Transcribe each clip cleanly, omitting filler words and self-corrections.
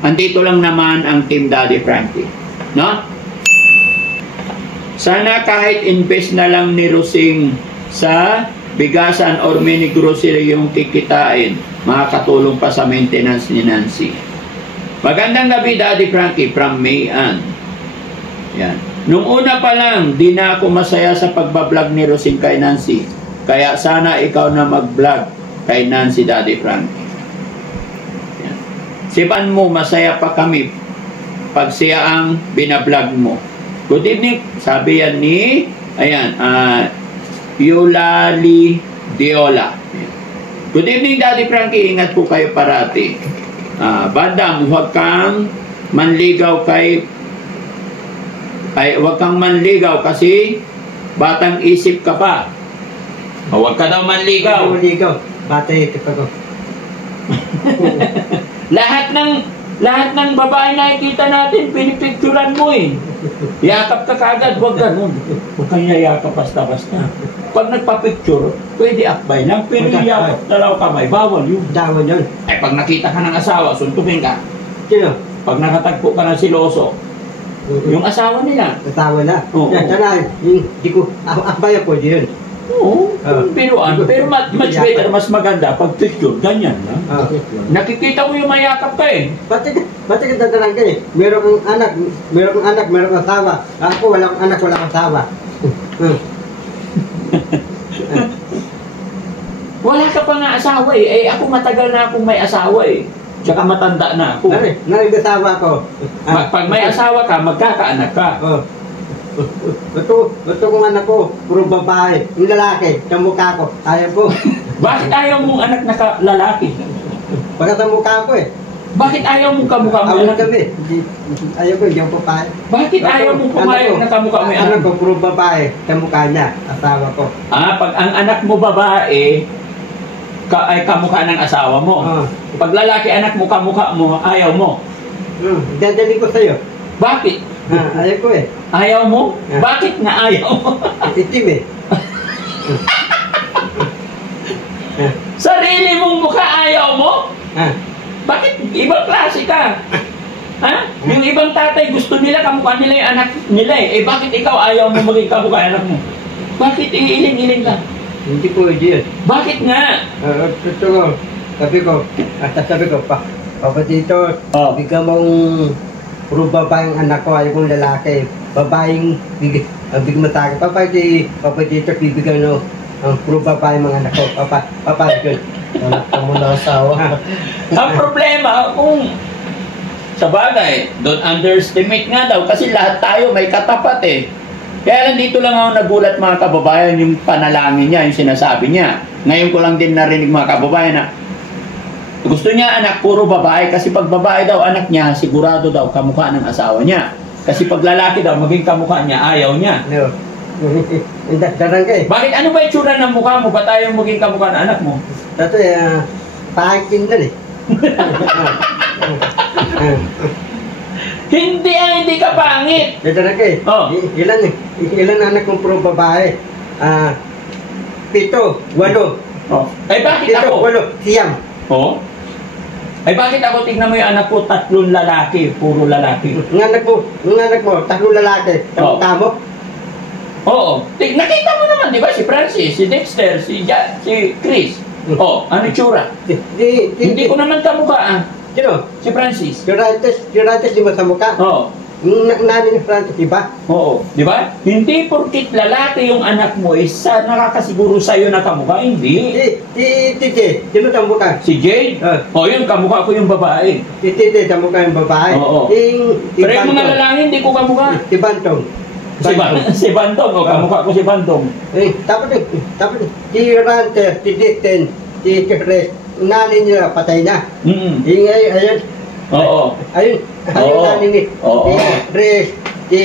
andito lang naman ang Team Daddy Frankie. No? Sana kahit invest na lang ni Rosing sa bigasan or mini grocery yung kikitain, makakatulong pa sa maintenance ni Nancy. Magandang gabi, Daddy Frankie, from Mayan. Yan. Nung una pa lang, di na ako masaya sa pagbablog ni Rosing kay Nancy. Kaya sana ikaw na mag-vlog kay Nancy, Daddy Frankie. Yan. Sipan mo, masaya pa kami pag siya ang binablog mo. Good evening, sabi yan ni, ayan, Yulali Diola. Good evening, Daddy Frankie, ingat po kayo parati. Bandang, huwag kang manligaw huwag kang manligaw kasi batang isip ka pa. Huwag ka daw manligaw. Manligaw, bata isip ako. Lahat ng babae na nakikita natin, pinipicturan mo eh. Yakap ka kagad, huwag ganun. Huwag kang yayakap basta-basta. Pag nagpa-picture, pwede akbay lang, pero yakap dalaw kamay, bawal yun. Bawal yun. Ay, pag nakita ka ng asawa, suntukin ka. Sino? Pag nakatagpo ka ng siloso, yung asawa nila. Asawa na? Oo. Yan, hindi ko, akbay ako yun. Oo, pero much better, mas maganda pag picture, ganyan lang. Nakikita mo yung mayakap ka eh. Pati ka dadalang ka eh. Meron kang anak, meron kang asawa. Ako walang anak, walang asawa. Wala ka pa nga asawa eh. Ako matagal na akong may asawa eh. Tsaka matanda na ako. Nag-asawa ko. Pag may asawa ka, magkakaanak ka. Gusto kong anak ko, puro babae. Yung lalaki, sa mukha ko, ayaw ko. Bakit ayaw mong anak na lalaki? Baka sa mukha ko eh. Bakit ayaw mong kamukha mo Ayaw anak? kami. Ayaw ko, yung babae. Bakit ayaw mong pumayag na kamukha mo yung anak anak? ko, puro babae, sa mukha niya, asawa ko. Pag ang anak mo babae, ay kamukha ng asawa mo. Pag lalaki anak mo, kamukha mo, ayaw mo. Dadali ko sa'yo. Bakit? Ayaw ko eh. Ayaw mo? Bakit nga ayaw mo? Itim eh. Sarili mong mukha ayaw mo? Bakit ibang klase ka? Yung ibang tatay gusto nila kamukha nila yung anak nila eh. Bakit ikaw ayaw mo maging kamukha anak mo? Bakit iiling-iling ka? Hindi ko yun. Bakit nga? Gusto ko, sabi ko, Papa Tito, bigyan mong puro babaeng anak ko, ayaw kong lalaki. Babaeng bigyan mo sa akin. Papa Tito, bibigyan mo ang puro babaeng mga anak ko. Papa, yun. Wala ka mo na asawa. Ang problema, kung sa bagay, don't underestimate nga daw kasi lahat tayo may katapat eh. Kaya lang dito lang ako nagulat mga kababayan yung panalangin niya, yung sinasabi niya. Ngayon ko lang din narinig mga kababayan na gusto niya anak puro babae kasi pag babae daw anak niya, sigurado daw kamukha ng asawa niya. Kasi pag lalaki daw maging kamukha niya, ayaw niya. No. Darang ka eh. Bakit ano ba itsura ng mukha mo? Ba't ayaw maging kamukha ng anak mo? Tato pahangkin din eh. Hindi ka pangit. Darang ka eh. Ilan anak kong puro babae? 7, 8. Ay bakit 7, ako? 8, siyam. Ay bakit ako tignan mo yung anak ko 3 lalaki, puro lalaki? Ng anak mo, 3 lalaki, tamang mo? Oo. Nakita mo naman, di ba? Si Francis, si Dexter, si Chris. Ano tsura? Hindi ko naman kamukha Sino? Si Francis. Jurates di mo sa mukha? Oo. Yung nani ni Francis, di ba? Oo. Di ba? Hindi porkit lalaki yung anak mo, isa nakakasiguro sa'yo na kamukha. Hindi. Sino sa mukha? Si Jade? Yun, kamukha ko yung babae. Si sa mukha yung babae? Oo. Pero yung mga lalaki, hindi ko kamukha. Si Bantong. Si Bantong, kamukha ko si Bantong. Tapos si Ranter, si Dixon, si Chris, nani nila patay na. Ayun. Oo. Ayun nani ni. Si Chris, si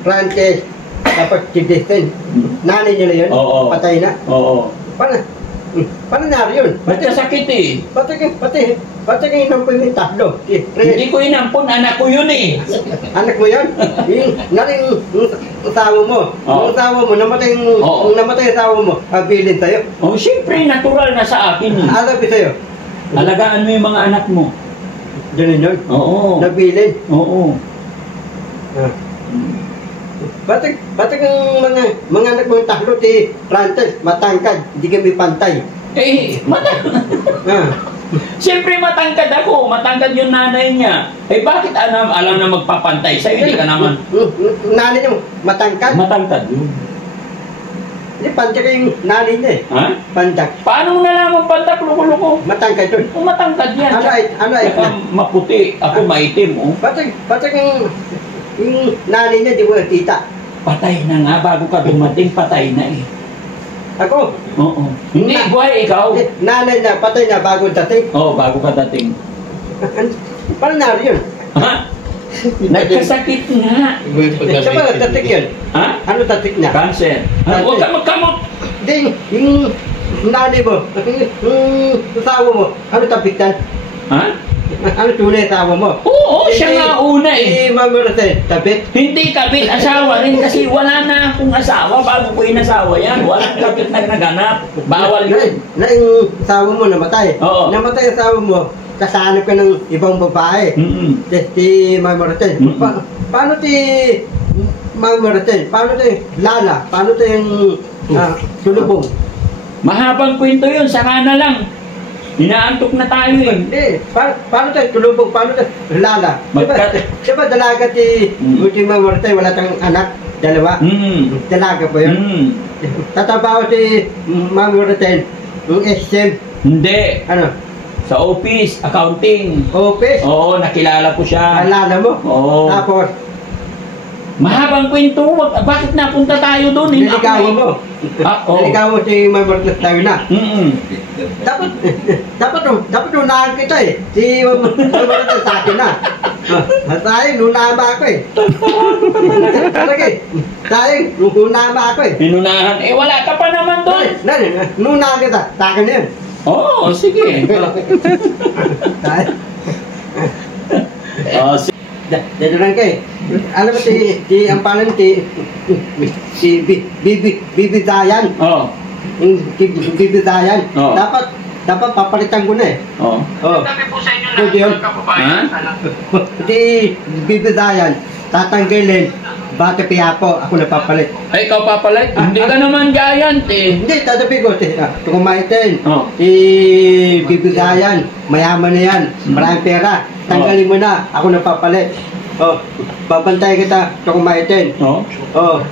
Francis, tapos si Dixon. Nani nila yun, patay na. Oo. Paano nari yun? Magkasakit eh. Pati kayo inampun yung tatlo. Hindi ko inampun, anak ko yun eh. Anak mo yun? Naring asawa mo. Yung asawa mo, namatay yung asawa mo, abilin sa'yo. Siyempre, natural na sa akin eh. Alabi sa'yo. Alagaan mo yung mga anak mo. Ganun yun. Oo. Nabilin. Oo. Ah. Batak ang mga anak mong tahlo, Francis, matangkad, hindi kami pantay. Eh, Ah. siyempre matangkad ako. Matangkad yung nanay niya. Eh, bakit alam na magpapantay? Sa'yo, hindi ka naman. Nanay niyo, matangkad. Matangkad yun. Hindi, pantak yung nanay niya eh. Ha? Pantak. Paano mo nalaman pantak, loko-loko? Matangkad yun. Kung matangkad yan. Ano ay? Saka maputi. Ako maitim, oh. Batak yung nanay niya, di mo nakita. Patay na nga. Bago ka dumating, patay na eh. Ako, Oo. Hindi, buhay ikaw. nanay na, patay na bago dating. Oo, bago ka dating. Paano nari yun? Ha? Nagkasakit nga. Siya ba tatik yun? Ha? Ano tatik niya? Cancer. Huwag ka magkamot. Hindi, yung nanay mo, yung asawa mo, ano tapik yan? Ha? Ano tunay asawa mo? Oo, siya nga una eh. Mami Rosel, tapik? Hindi kabit, asawa rin kasi wala na akong asawa bago ko inasawa yan. Walang kabit na naganap. Bawal yun. Na yung asawa mo namatay. Oo. Namatay ang asawa mo, kasanap ka ng ibang babae. Mm-mm. Si Mami Rosel. Mm-mm. Paano si Mami Rosel? Paano si Lala? Paano si yung sulubong? Mahabang kwento yun, saka na lang. Inaantok na tayo eh. Hindi. Paano tayo tulubog? Paano tayo lala? Diba dalaga si Mami Rosel, wala tayong anak? Dalawa? Mm. Dalaga po yun? Mm. Tatabaw si Mami Rosel, yung SM, Hindi. ano? Sa office, accounting. Office? Oo, nakilala ko siya. Alala mo? Oo. Tapos, Mahabang kwento. Bakit napunta tayo doon? niligawan mo. Oo. Niligawan mo si Mami Rosel tayo na. Dapat unahan kita eh. Si Mami Rosel sa akin na. Tayo, unahan ba ako eh. Talaga eh. Tayo, unahan ba ako eh. Pinunahan. Eh, wala ka pa naman doon. Unahan kita. Sa akin na yun. Oo, sige. Tayo. Oh, Dito lang kayo. Alam mo ang pangalan si Bibi Dayan. Oh. Yung Bibi Dayan. Oh. Dapat papalitan ko na eh. Oh. Oh. Sabi po sa inyo Pwede yun. mga kababayan. Si Bibi Dayan, tatanggalin. Bata Piapo, ako napapalit. Ay, ikaw papalit? Hindi ka naman giant eh. Hindi, tatabi ko. Kumaitin. Oh. Si Bibi Dayan, mayaman na yan. Maraming pera. Tanggalin mo na, ako napapalit. Oh, babantay kita, kumaitin. Oh. Oh.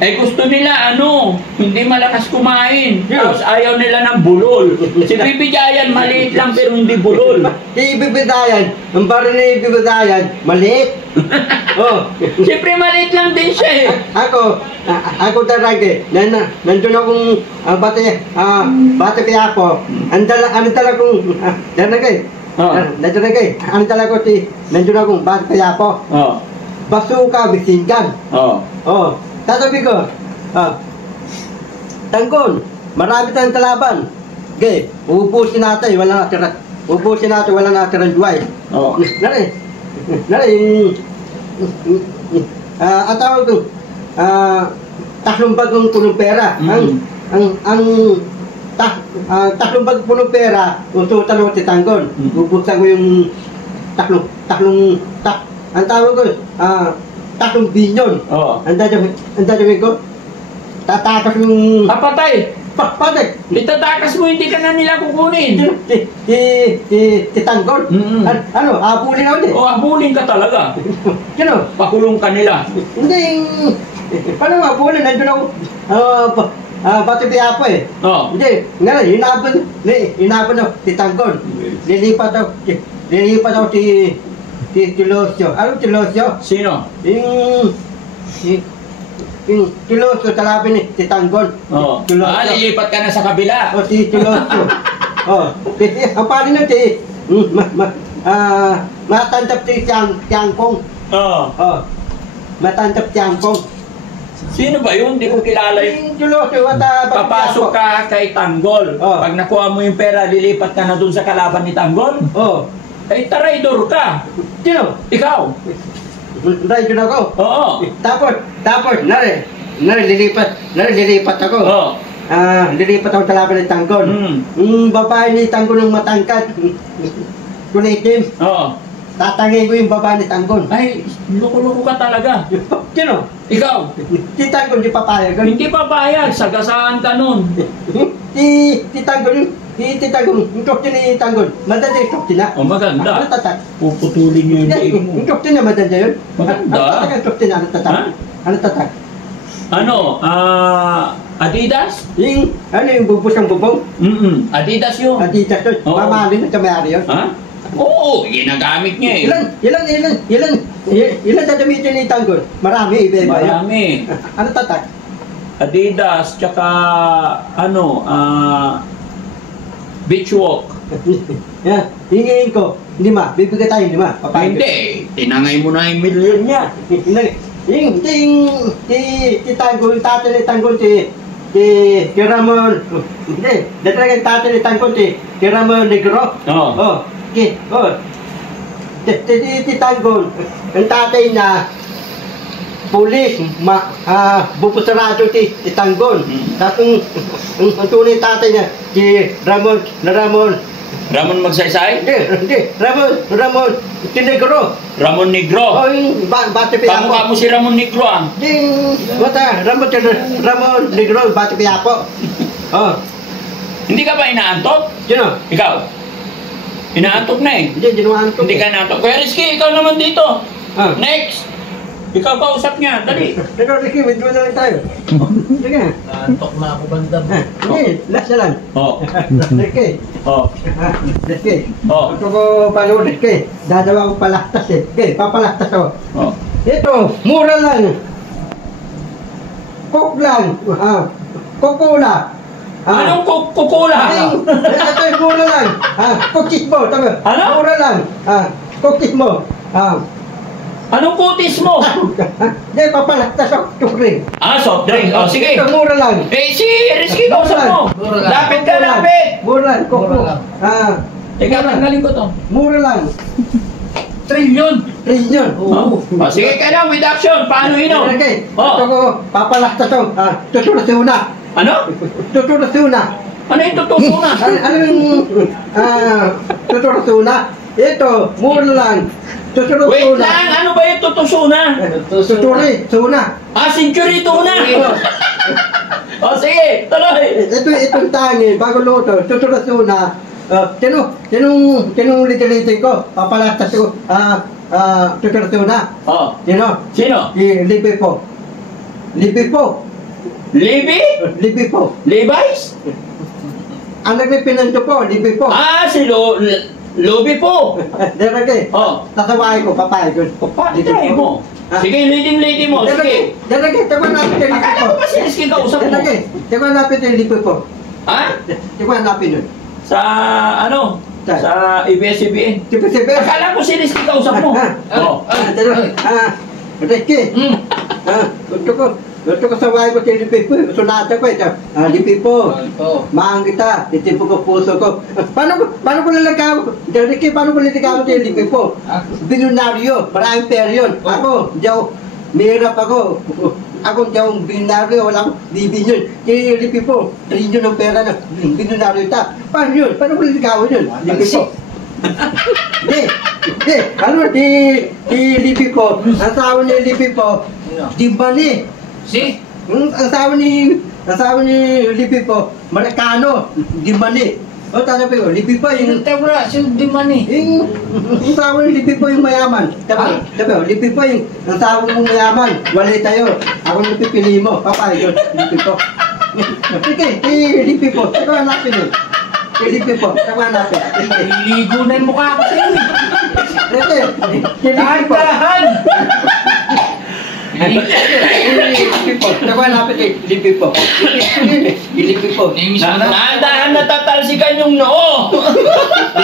Eh, gusto nila ano, hindi malakas kumain. Yeah. Tapos ayaw nila ng bulol. Si Bibi Giant, maliit lang pero hindi bulol. Si Bibi Dayan, ang baril ni Bibi Dayan, maliit. Oh. Siyempre maliit lang din siya eh. Ako talaga, nandun akong bata kaya ako, ang dala kong, talaga eh, nandun akong bata kaya ako, Oh. basuka, bisinggan, Oh. tatabi ko, Tanggon, marami tayong kalaban, okay, ubusin natin, walang natirang duway, Oh. Nari, ang tawag ko, tatlong bagong punong pera. Tatlong bagong punong pera, ututan mo si Tanggon. Bubuksan ko yung ang tawag ko, tatlong binyon. Oh. Ang dadawin ko, tatakas yung... Papatay! Patay! Itatakas mo, hindi ka na nila kukunin. Si Tanggon? Ano, habulin ako din. O, abulin ka talaga. Sino? Pakulong ka nila. Hindi, paano habulin? Nandun ako, Bati Piapo eh. Oh. Hindi, nga hinabon ako si Tanggon. Lilipat ako si Tilosio. Ano Tilosio? Sino? Yung Tilosio, talabi ni si Tanggon. Oh. Lilipat ka na sa kabila. O si Tilosio. Ang pali na si matantap si Tiangkong. Oh. Matantap Tiangkong. Sino ba yun? Hindi ko kilala yun. Yung Tilosio at Papasok ka kay Tanggol. Oh. Pag nakuha mo yung pera, lilipat ka na dun sa kalaban ni Tanggol. Ay, traidor ka. Sino? Ikaw. Radyo na ako. Oo. Tapos, lilipat ako. Oo. Lilipat ako talaban ni Tanggon. Yung babae ni Tanggon ng matangkad, kunitim. Oo. tatangay ko yung babae ni Tanggol. Ay, loko-loko ka talaga. Sino? Ikaw, Si Tanggol, di papayag. hindi papayag. Sagasaan ka nun. Si Tanggol, si Tanggol, yung doktor ni Tanggol, madanda yung doktor na. O maganda. Ano tatak? Puputulin niyo yung leeg mo. Yung doktor na madanda yun? Maganda. Ano tatak ang doktor na? Ano tatak? Ha? Ano tatak? Ano? Adidas? Yung bubos ang bubong? Adidas yun. Adidas yun. Oo. Mamahalin na kamari yun. Ha? Oo, ginagamit niya eh. Ilan dadamitin ni Tanggol? Marami, iba-iba yun. Marami. Ano tatak? Adidas, tsaka beach walk. Yan, hingin ko. 5. Bibigay tayo 5. Papayag. Hindi, tinangay mo na yung milyon niya. Yung Tanggol, yung tatay ni Tanggol, si Ramon. Hindi, talaga yung tatay ni Tanggol, si Ramon Negro. Oo. Oh, okay. Oh. Si Tanggol, ang tatay na pulis, bupusarado si Tanggol. Tapos ang tunay tatay niya, si Ramon Magsaysay? Hindi, Ramon Negro. Ramon Negro. Oh, yung bata piyapo. Kamukha mo si Ramon Negro ah. Yung, Ramon Negro, bata piyapo. Oh, Hindi ka ba inaantok? sino? Ikaw? Inaantok na eh. Hindi, ginuhaan ko. Hindi ka inaantok. Kuya Rizky, ikaw naman dito. Ah. Next! Ikaw pa usap niya, dali. Pero Ricky, withdraw na lang tayo. Sige. Naantok na ako bandam. Hindi, last na lang. Oh. Ricky. Oh. Ricky. Oh. Gusto ko panood, Ricky. Dadawa ko palaktas eh. Okay, papalaktas ako. Oh. Ito, mura lang. Coke lang. Coca-Cola. Anong kukula? Ito yung mura lang. Cookies mo. Tama. Ano? Mura lang. Cookies mo. Anong kutis mo? Hindi, papalaktas ako. Tukring. Soft drink. Oh, sige. Ito, mura lang. Eh, si Rizky, kausap mo. Mura lang. Lapit ka, lapit. Mura lang. Coke mo. Mura lang. Teka, tanggalin ko to. Mura lang. Trillion. Trillion. Oh. Sige, kailangan with action. Paano inom? Okay. Oh. Ito ko, papalaktas ako. Tuturo si una. Ano? Tuturo si una. Ano yung tutuso na? Ano yung tuturo si una? Ito, mura lang. Tuturo si Wait una. lang, ano ba yung tutuso na? Tuturo si una. Century tuna. O sige, tuloy. Itong tangi, bago luto, tuturo si una. Tinong litin ko, papalaktas ko. Tuturo si una. Oh, Sino? sino? Libi po. Libi po. Libby? Libi po. Levi's? Ang nagpipinanto po, libi po. Si Lobby po. Derage. Oh, Tasawahin ko, papayag yun. try mo. Sige, lady mo. Sige. Derage, tawa napin yung lipi Akala po. ko ba si Rizky kausap mo? Derage, tawa napin yung lipi po. Ha? Tawa napin yun. Sa ano? Sa ABS-CBN. Sipi-sipi. Akala ko si Rizky kausap mo. Oh. Derage, gusto ko sawahin ko si lipi po. Sunata ko ito. Lipi po. Ito. Mahang kita, titipo ko puso ko. Paano ko lalagaw? Derek, paano ko lalagaw sa lipi po? Bilyonaryo, maraming pera yun. Ako, mahirap ako. Ako diyaw bilyonaryo, wala akong bibinyon. Kaya lipi po, trilyon ng pera na bilyonaryo ta. Paano yun? Paano ko lalagaw yun? Lipi po. Hindi. Ano, di lipi po. Ang asawa ni lipi po, di bali. Si? Ang asawa ni Lipi po, Marikano, di mali. O, tanda po, Lipi po yung... Tawra, si Dimani. Yung asawa ni Lipi po yung mayaman. Tabi, Lipi po yung asawa mo mayaman. Wali tayo. Ako yung pipili mo. Papay yun, Lipi po. Sige, Lipi po. Ito hanapin yun. Lipi po, ito hanapin. Liligo na yung mukha ko sa'yo. Sige, Lipi po. Lipi po, ito hanapin kay Lipi po. Lipi po. Dahan natatalsikan yung noo.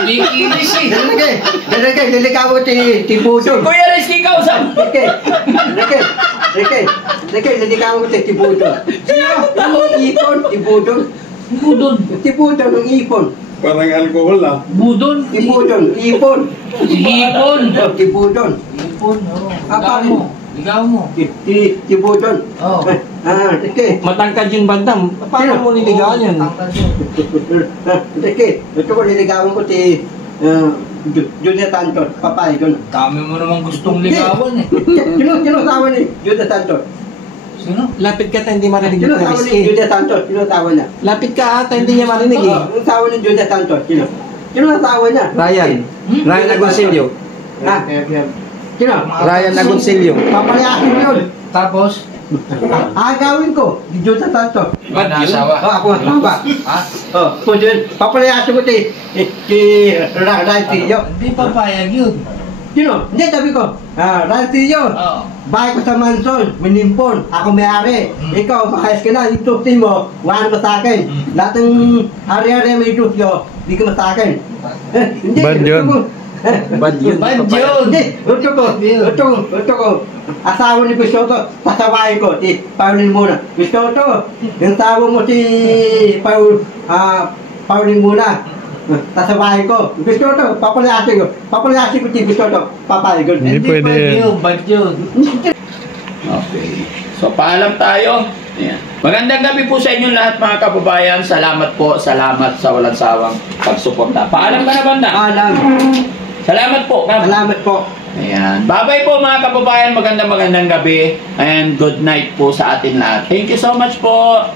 Likilis eh. Dereke, lilikaw ko ti Budong. Kuya Rizky kausap. Reke, lilikaw ko ti Budong. Sino? Yung ipon, ti Budong. Budon. Ti Budong, yung ipon. Parang alcohol ah. Budon. Ti Budong, ipon. Hipon. Ti Budong. Hipon, oo. Apa Ikaw mo. Ikaw mo. Ti Budong. Oo. Reke. Matangkad yung bandam. Paano mo niligawan yun? Tangkad yun. Reke, ito ko liligawan ko ti Jude Santos, papayag ko na. Dami mo namang gustong ligawan eh. Sino tawa ni Jude Santos? Sino? Lapit ka ata hindi marinig Sino yung tawa ni Rizky. Jude Santos? Sino tawa niya? Lapit ka ata hindi niya marinig eh. Sino tawa ni Jude Santos? Sino tawa niya? Ryan. Ryan Agoncillo. Ha? Sino? Ryan Agoncillo. Papalayasin mo yun. Tapos? Agawin ko, ni Jude Santos. Ba't yun? Asawa? Ako ang asawa. Ha? Kung yun, papalayasin ko si Rantillo. Hindi papayag yun. Sino? Hindi, sabi ko, Rantillo. Oo. Bahay ko sa mansion, minimpon, ako may-ari. Ikaw, makayas ka na, yung tuftin mo, wala mo sa akin. Lahat ng ari-ari may tufyo, di ka sa akin. Hindi, Bad yun. Bad yun. Bad yun. Hindi, gusto ko. Asawa ni Bisoto, pasawahin ko, si Paulin muna. Bisoto, yung asawa mo si Paulin muna. Tasabahin ko. Bisoto, papalayasin ko. Papalayasin ko si Bisoto, papayag ko. Hindi pwede yan. yun. Bad yun. Okay. So, paalam tayo. Ayan. Magandang gabi po sa inyong lahat mga kababayan. Salamat po. Salamat sa walang sawang pagsuporta. Paalam ka na, banda. Alam. Salamat po. Kap. Salamat po. Ayan. Bye-bye po mga kababayan. Magandang gabi. And good night po sa atin lahat. Thank you so much po.